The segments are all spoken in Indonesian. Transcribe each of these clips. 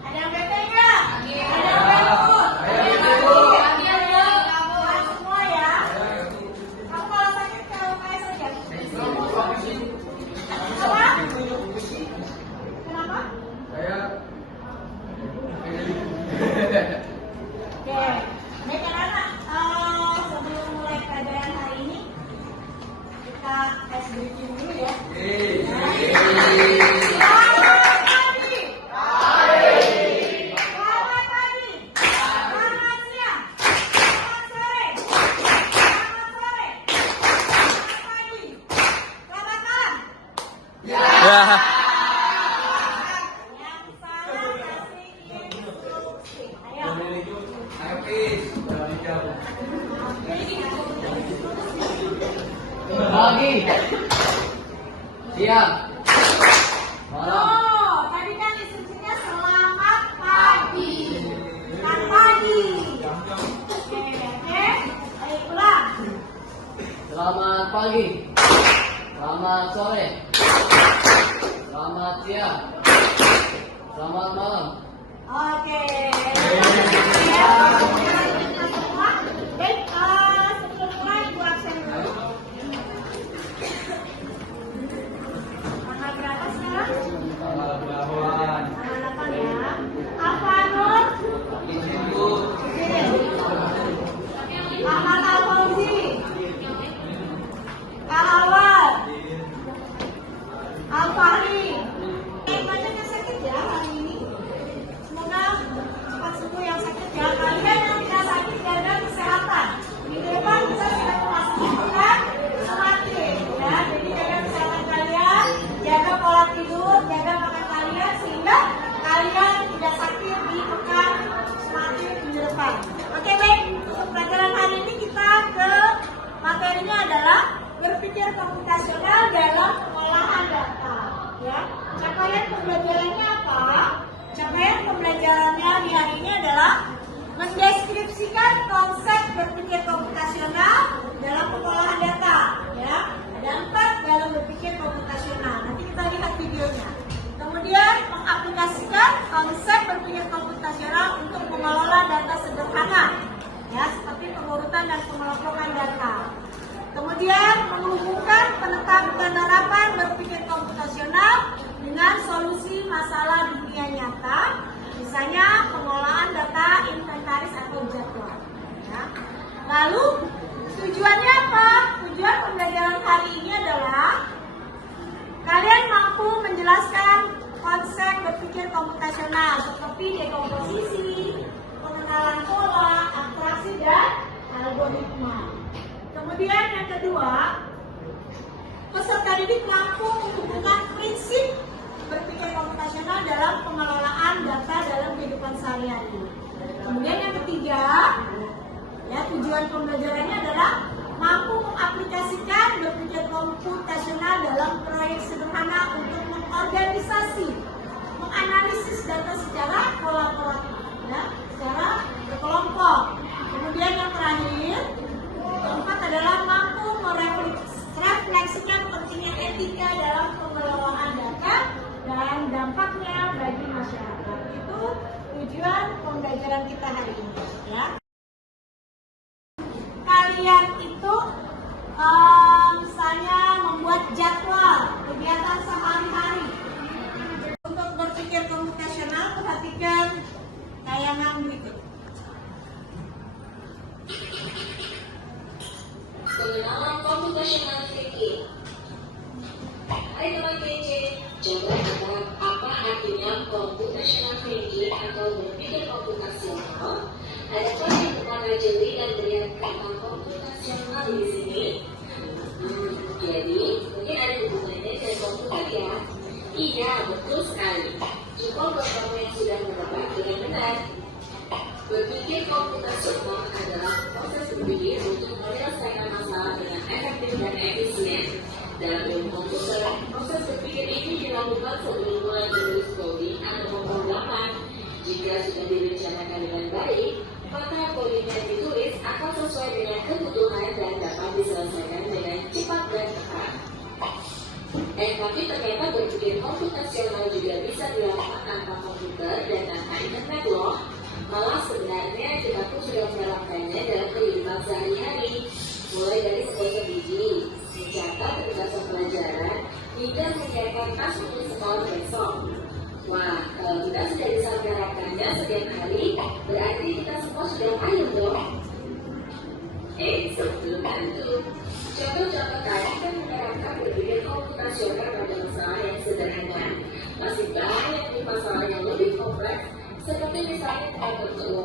Ada yang bete nggak? Ada yang takut? Ada yang takut? Buat semua ya. Kamu kalau sakit kalau kayak saja. Apa? Kenapa? Oke, baik anak-anak. Sebelum mulai pelajaran hari ini, kita tes briefing dulu ya. Pagi, siang, malam. Oh, tadi kan instruksinya selamat pagi. Selamat pagi. Oke, ayo ulang. Selamat pagi, selamat sore, selamat siang, selamat malam. Oke. Baik, sebelum mulai Ibu absen dulu. Tanggal berapa sekarang? Tanggal 8. Tanggal 8 ya. Apa Nur? Izin Bu. Ahmad Al-Fauzi. Al-Awal. Al-Fahri. Banyak yang sakit ya hari ini. Semoga cepat sembuh yang sakit ya. Kalian yang tidak sakit jaga kesehatan. Minggu depan bisa sudah memastikan semakin ya. Jadi jaga kesehatan kalian, jaga pola tidur, jaga makan kalian sehingga kalian tidak sakit di pekan semakin minggu depan. Oke baik, untuk pelajaran hari ini kita ke materinya adalah berpikir komputasional dalam pengolahan data. Ya, capaian pembelajarannya apa? Capaian pembelajarannya di hari ini adalah mendeskripsikan konsep berpikir komputasional dalam pengolahan data. Ya, ada 4 dalam berpikir komputasional. Nanti kita lihat videonya. Kemudian mengaplikasikan konsep berpikir komputasional untuk mengelola data sederhana, ya seperti pengurutan dan pengelompokan data. Kemudian menghubungkan penerapan berpikir komputasional dengan solusi masalah dunia nyata, misalnya pengolahan data inventaris atau jadwal. Ya. Lalu tujuannya apa? Tujuan pembelajaran hari ini adalah kalian mampu menjelaskan konsep berpikir komputasional seperti dekomposisi, pengenalan pola, abstraksi, dan algoritma. Kemudian yang kedua, peserta didik mampu menghubungkan prinsip berpikir komputasional dalam pengelolaan data dalam kehidupan sehari-hari. Kemudian yang ketiga, ya tujuan pembelajarannya adalah mampu mengaplikasikan berpikir komputasional dalam proyek sederhana untuk mengorganisasi, menganalisis data secara kolaboratif, ya, secara berkelompok. Kemudian yang terakhir, keempat adalah mampu merefleksikan pentingnya etika dalam pengelolaan data dan dampaknya bagi masyarakat. Itu tujuan pembelajaran kita hari ini. Ya. Kalian itu misalnya membuat jadwal kegiatan sehari-hari. Untuk berpikir komputasional, perhatikan tayangan berikut. Pengenalan computational thinking. Hai teman PC, coba tebak apa artinya computational thinking atau berpikir komputasional? Ada yang kepada jeli dan teriak kata komputasional di sini. Jadi mungkin ada hubungannya dengan komputer ya? Iya, betul sekali. Cukup buat kamu yang sudah menebak dengan benar. Berpikir komputasional adalah proses berpikir untuk menyelesaikan masalah dengan efektif dan efisien. Dalam ilmu komputer, proses berpikir ini dilakukan sebelum mulai menulis coding atau pemrograman. Jika sudah direncanakan dengan baik, maka coding yang ditulis akan sesuai dengan kebutuhan dan dapat diselesaikan dengan cepat dan tepat. Tapi ternyata berpikir komputasional juga bisa dilakukan tanpa komputer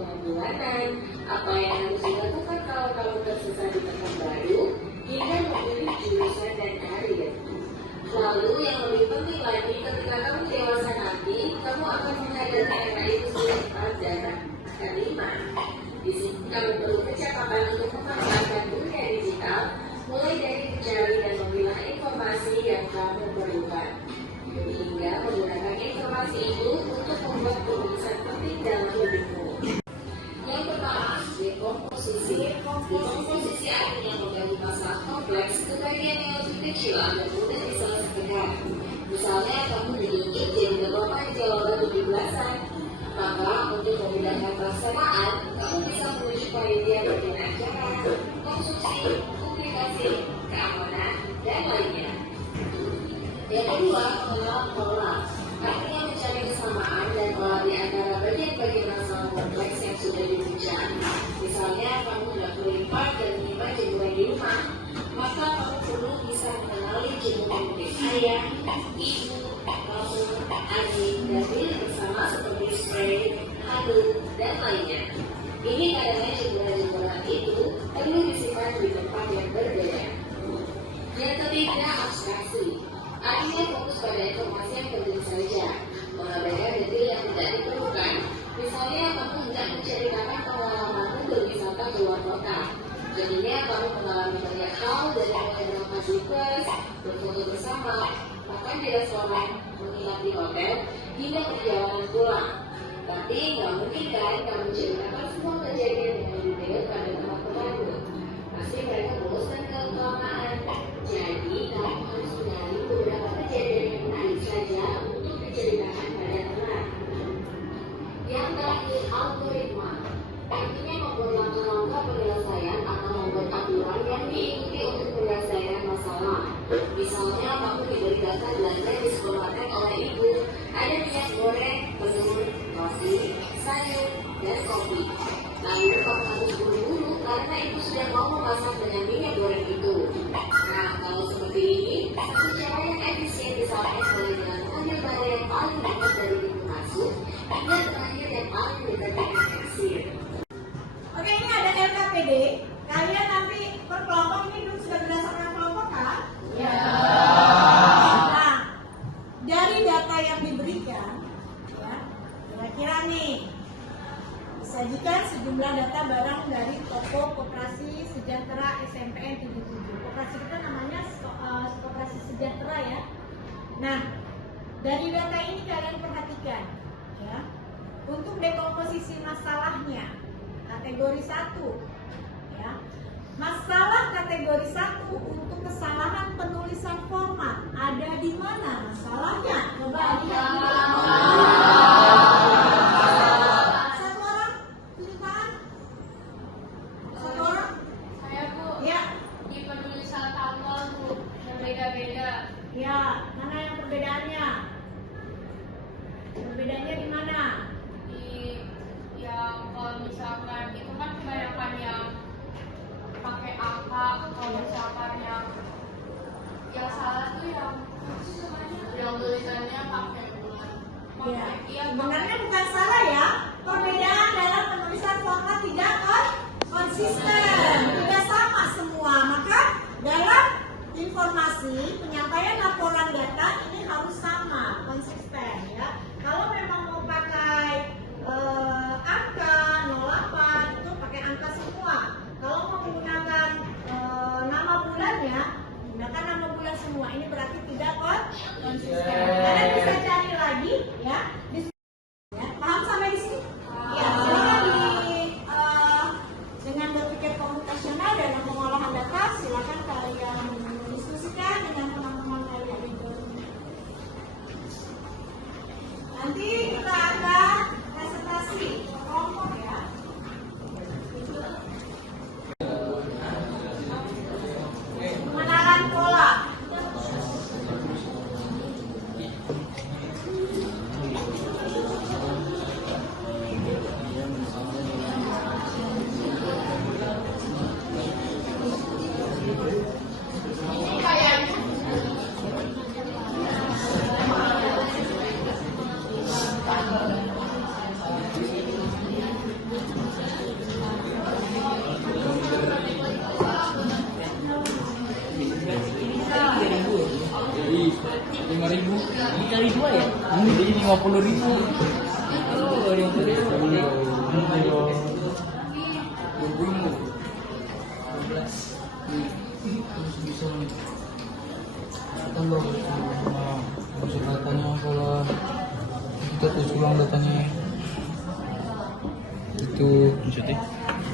keuangan bulanan, apa yang harus dilakukan kalau kamu tersesat di tempat baru, hingga memilih jurusan dan karir. Lalu yang lebih penting lagi, ketika kamu dewasa nanti, kamu akan menghadapi era itu cepat dan akan lima. Di sini kamu perlu kecakapan untuk memanfaatkan dunia digital, mulai dari mencari dan memilah informasi yang kamu perlukan, hingga menggunakan informasi itu untuk membuat keputusan penting dalam hidupmu. Yang pertama, dekomposisi. Dekomposisi artinya membagi masalah kompleks ke bagian yang lebih kecil agar mudah diselesaikan. Misalnya, kamu dituntut jadi developer Jawa 17-an, maka untuk memudahkan pelaksanaan, kamu bisa menuju panitia bagian acara, konstruksi, publikasi, keamanan, dan lainnya. Yang kedua, pengenalan pola. Artinya mencari kesamaan dan pola di antara bagian-bagian masalah kompleks yang sudah dibincang. Misalnya, kamu tidak melipat dan menyimpan jemuran di rumah, maka kamu perlu bisa mengenali jemuran milik ayah, ibu, kamu, adik, dan milik bersama seperti spray, handuk, dan lainnya. Ini karena jemuran-jemuran itu perlu disimpan di tempat yang berbeda. Yang ketiga, abstraksi. Artinya fokus pada informasi yang penting saja, mengabaikan detail yang tidak diperlukan. Misalnya, kamu hendak menceritakan pengalamanmu berwisata ke luar kota. Jadinya, kamu mengalami banyak hal dari mulai berangkat di bus, berfoto bersama, makan di restoran, menginap di hotel, hingga perjalanan pulang. Tapi, nggak mungkin kan kamu ceritakan semua kejadian dengan detail pada teman-temanmu. Pasti mereka bosan dan kelamaan. Jadi, kamu harus mencari beberapa kejadian yang menarik saja untuk diceritakan pada teman. Yang terakhir, algoritma. Artinya membuat langkah-langkah penyelesaian atau membuat aturan yang diikuti untuk penyelesaian masalah. Misalnya, kamu diberi data belanja di supermarket oleh ibu. Ada minyak goreng, telur, roti, sayur, dan kopi. Lalu kamu harus buru-buru karena ibu sudah mau memasak dengan minyak goreng itu. Nah, kalau seperti ini, satu cara yang efisien misalnya adalah dengan mengambil barang yang paling dekat dari pintu masuk hingga terakhir yang paling dekat dengan kasir. Oke, ini ada LKPD. Kalian nanti per kelompok ini dulu sudah berdasarkan kelompok kan? Ya. Nah, dari data yang diberikan, ya, kira-kira nih disajikan sejumlah data barang dari toko Koperasi Sejahtera SMPN 77. Koperasi kita namanya Koperasi Sejahtera ya. Nah, dari data ini kalian perhatikan ya. Untuk dekomposisi masalahnya, kategori 1 ya. Masalah kategori 1 untuk kesalahan penulisan format ada di mana masalahnya? Coba lihat. Satu orang pilih tangan. Satu orang. Saya Bu, Ya, di penulisan tanggal Bu, berbeda-beda. ya. Mana yang perbedaannya? Perbedaannya di mana? Di yang kalau misalkan itu kan kebanyakan yang pakai angka, kalau misalkan yang salah tuh yang tulisannya pakai bulan. Ya, Iya, sebenarnya bukan salah ya. Perbedaan dalam penulisan format tidak konsisten, tidak sama semua. Maka dalam informasi penyampaian laporan data ini harus sama, konsisten ya. Kalau memang mau pakai angka 08 itu pakai angka semua. Kalau mau menggunakan nama bulannya, gunakan nama bulan semua. Ini berarti tidak konsisten. Kalian bisa cari lagi ya. Ya, paham sampai di sini? Ya, silakan dengan berpikir komputasional dan pengolahan data, silakan kalian diskusikan dengan teman-teman kalian itu. Nanti kita akan presentasi kelompok ya. Pengenalan pola. dikali 2 ya? Jadi 50.000. Oh, 50.000. Bisa nih. Tambah masuk datanya salah. Kita terus ulang datanya. Itu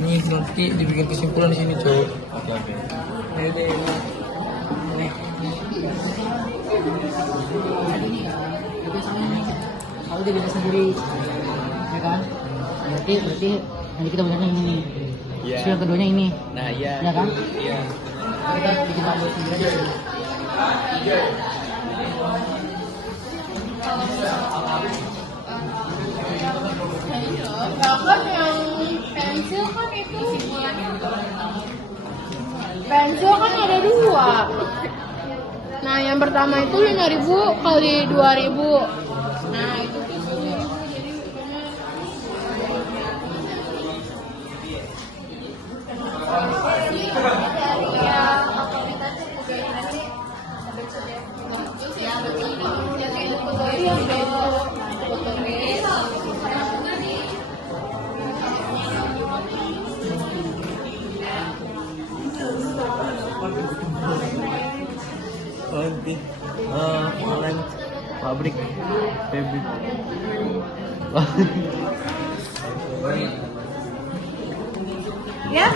ini nanti dibikin kesimpulan di sini, cowok. Oke. Ayo deh. Kalau dia bisa sendiri, ya kan? Berarti nanti kita belajarnya ini nih. Iya. Terus yang keduanya ini, Nah, iya. ya kan? Iya. Kita bikin tambah sendiri aja. Bahkan yang pensil kan itu pensil kan ada 2. Nah yang pertama itu 5.000 kali 2.000. Nah itu pensilnya 1.000 jadi benar. Ya aktivitas juga ini nanti betul ya. Ya betul. Ya kayak foto yang foto Nanti online pabrik pabrik. Ya.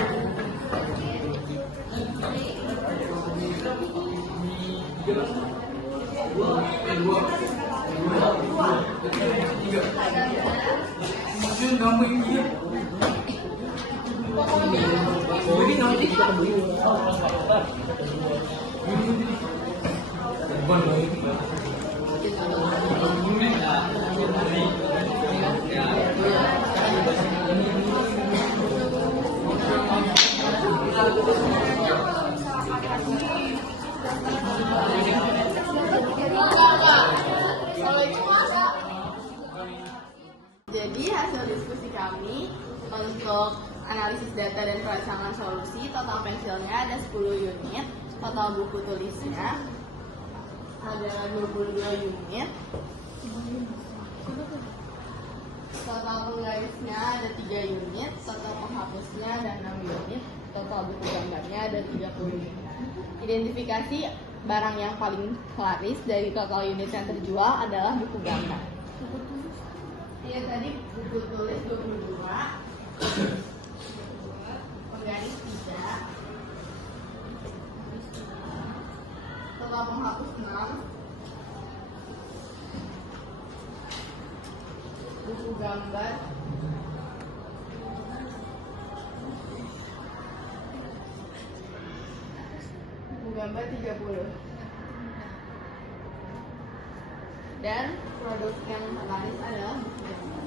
Jadi hasil diskusi kami untuk analisis data dan perancangan solusi, total pensilnya ada 10 unit, total buku tulisnya ada 22 unit, total penggarisnya ada 3 unit, total penghapusnya ada 6 unit, total buku gambarnya ada 30 unit. Identifikasi barang yang paling laris dari total unit yang terjual adalah buku gambar. Iya tadi buku tulis 22, penggaris 3, total penghapus 6, buku gambar 30. Dan produk yang laris adalah buku gambar.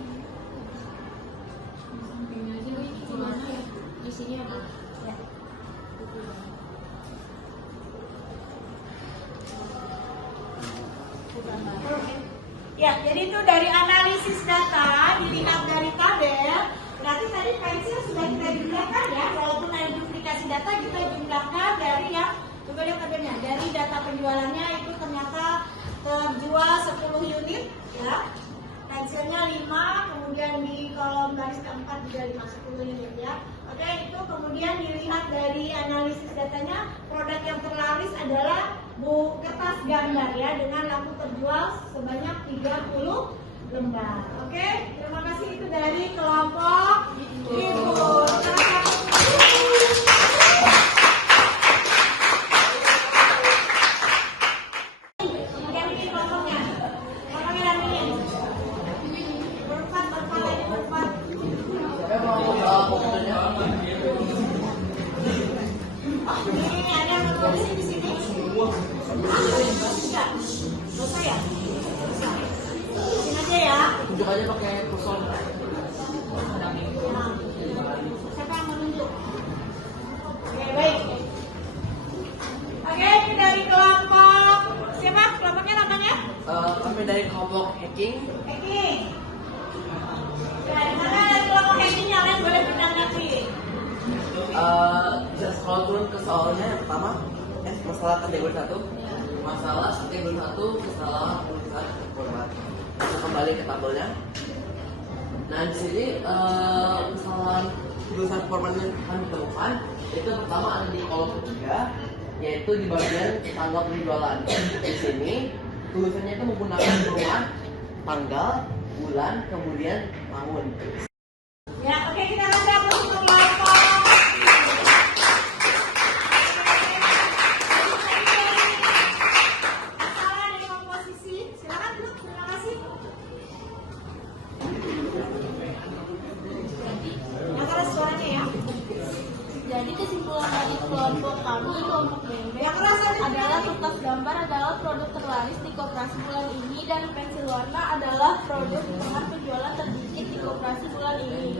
isinya apa? Ya, jadi itu dari analisis data dilihat dari tabel. Berarti tadi pensil sudah kita jumlahkan ya, walaupun ada duplikasi data kita jumlahkan dari yang coba lihat tabelnya. Dari data penjualannya itu ternyata terjual 10 unit ya. Pensilnya 5, kemudian di kolom garis keempat juga 10 unit ya. Oke, itu kemudian dilihat dari analisis datanya, produk yang terlaris adalah kertas gambar ya, dengan laku terjual sebanyak 30 lembar. Oke, terima kasih, itu dari kelompok Ibu. Kemudian ini kelompoknya. Kelompoknya dan ini. Berempat. Ini ada yang menulis di sini. Enggak. Dosa ya? Dosa. Sini aja ya. Tunjuk aja pakai kursor. Siapa yang menunjuk? Oke, baik. Oke, ini dari kelompok siapa? Kelompoknya namanya? Kami dari kelompok hacking. Hacking. Ya, di mana ada kelompok hacking yang lain boleh menanggapi? Bisa scroll turun ke soalnya yang pertama, masalah kategori 1. Masalah kategori 1, kesalahan bukan format. Kita kembali ke tabelnya. Nah di sini kesalahan tulisan format yang kami temukan itu pertama ada di kolom ketiga, yaitu di bagian tanggal penjualan. Di sini tulisannya itu menggunakan format tanggal, bulan, kemudian tahun. Ya, oke, kita kasih aplaus untuk Marco. Salah dari komposisi. Silakan dulu, terima kasih. Yang keras suaranya ya. Jadi kesimpulan dari kelompok kami, kelompok BMB Yang keras aja. adalah kertas gambar adalah produk terlaris di koperasi bulan ini dan pensil warna adalah produk dengan penjualan tersedikit di koperasi bulan ini.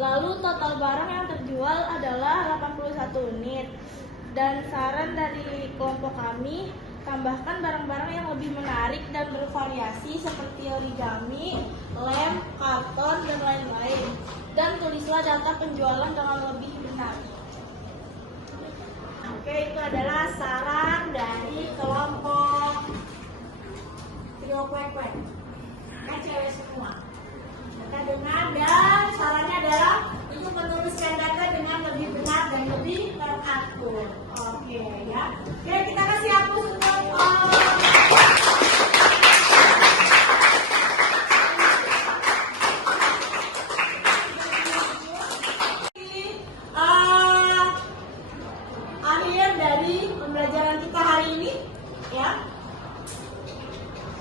Lalu total barang yang terjual adalah 81 unit. Dan saran dari kelompok kami, tambahkan barang-barang yang lebih menarik dan bervariasi seperti origami, lem, karton, dan lain-lain. Dan tulislah data penjualan dengan lebih benar. Oke, itu adalah saran dari kelompok trio kue-kue. Kan cewek semua. Mereka dengan dan sarannya adalah untuk menuliskan data dengan lebih benar dan lebih teratur. Oke ya. Oke, kita kasih hapus untuk akhir dari pembelajaran kita hari ini, ya.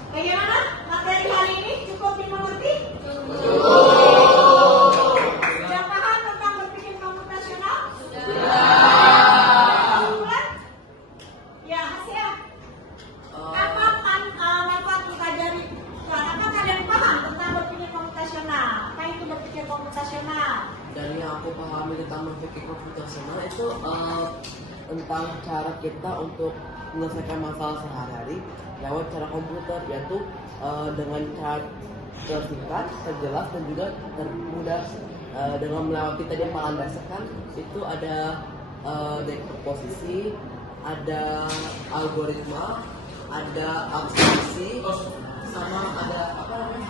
Bagaimana materi hari ini? Cukup dimengerti? Sudah paham tentang berpikir komputasional? Sudah. Ya, Asia. Apa manfaat mempelajari? Apakah kalian paham tentang berpikir komputasional? Apa itu berpikir komputasional? Dari yang aku pahami tentang berpikir komputasional itu tentang cara kita untuk menyelesaikan masalah sehari-hari lewat cara komputer, yaitu dengan cara tersingkat, terjelas dan juga termudah dengan melewati tadi yang Pak dasarkan itu ada dekomposisi, ada algoritma, ada abstraksi, sama ada apa namanya?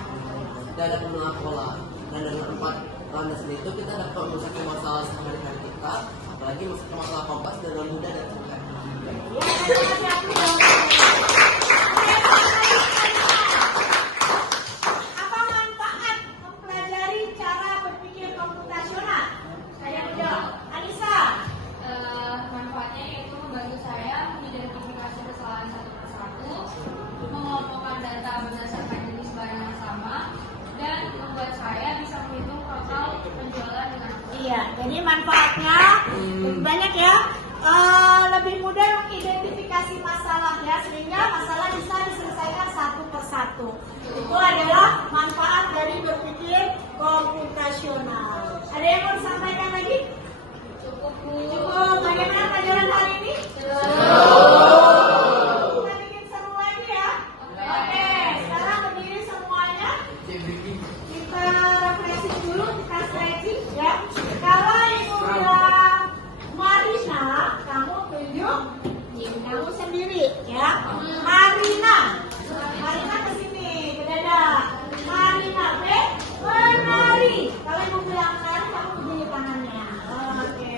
Dan ada pengenalan pola. Dan dengan 4 landasan itu kita dapat menyelesaikan masalah sehari-hari kita, apalagi masalah kompas dengan mudah dan singkat. Apa manfaat mempelajari cara berpikir komputasional? Saya jawab. Anissa. Manfaatnya yaitu membantu saya mengidentifikasi kesalahan satu persatu, mengelompokkan data berdasarkan jenis barang yang sama, dan membuat saya bisa menghitung total penjualan dengan Iya, jadi manfaatnya lebih banyak ya. Lebih mudah mengidentifikasi masalah ya, sehingga masalah bisa diselesaikan satu persatu. Itu adalah manfaat dari berpikir komputasional. Ada yang mau disampaikan lagi? cukup. Cukup. Bagaimana pelajaran hari ini? Kita bikin seru lagi ya. Oke, sekarang berdiri semuanya. Kita refreshing dulu, kita stretching ya. Kalau ibu bilang Marina, kamu tunjuk kamu sendiri ya. Marina, Marina ke sini, ke dada. Marina, menari. Kalau ibu bilang menari, kamu berdiri tangannya. Oke.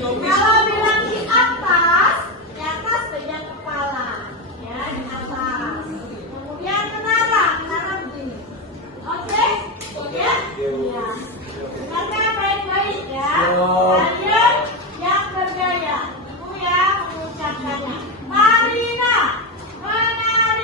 Kalau bilang di atas bagian kepala, ya di atas. Kemudian menara begini. Oke? Ya? Iya. Dengarkan baik-baik ya. Kalian yang bergaya, ibu yang mengucapkannya. Marina, menari.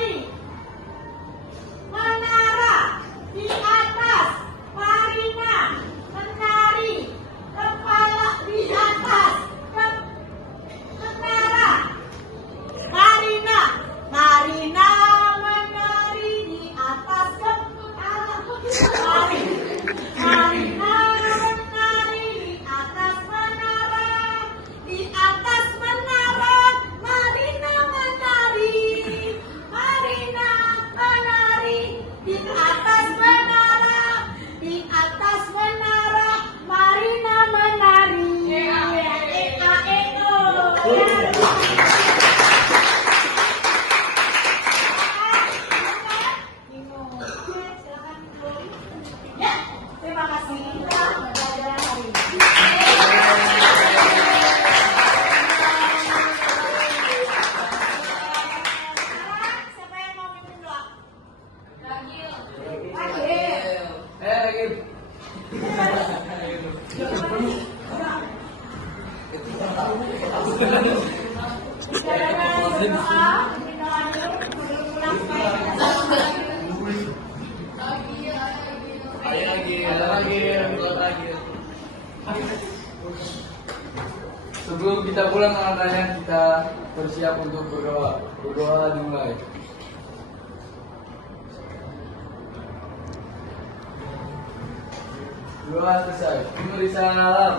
terakhir. Sebelum kita pulang anak-anaknya, kita bersiap untuk berdoa. Berdoa dimulai. Doa selesai. Pemeriksaan alam.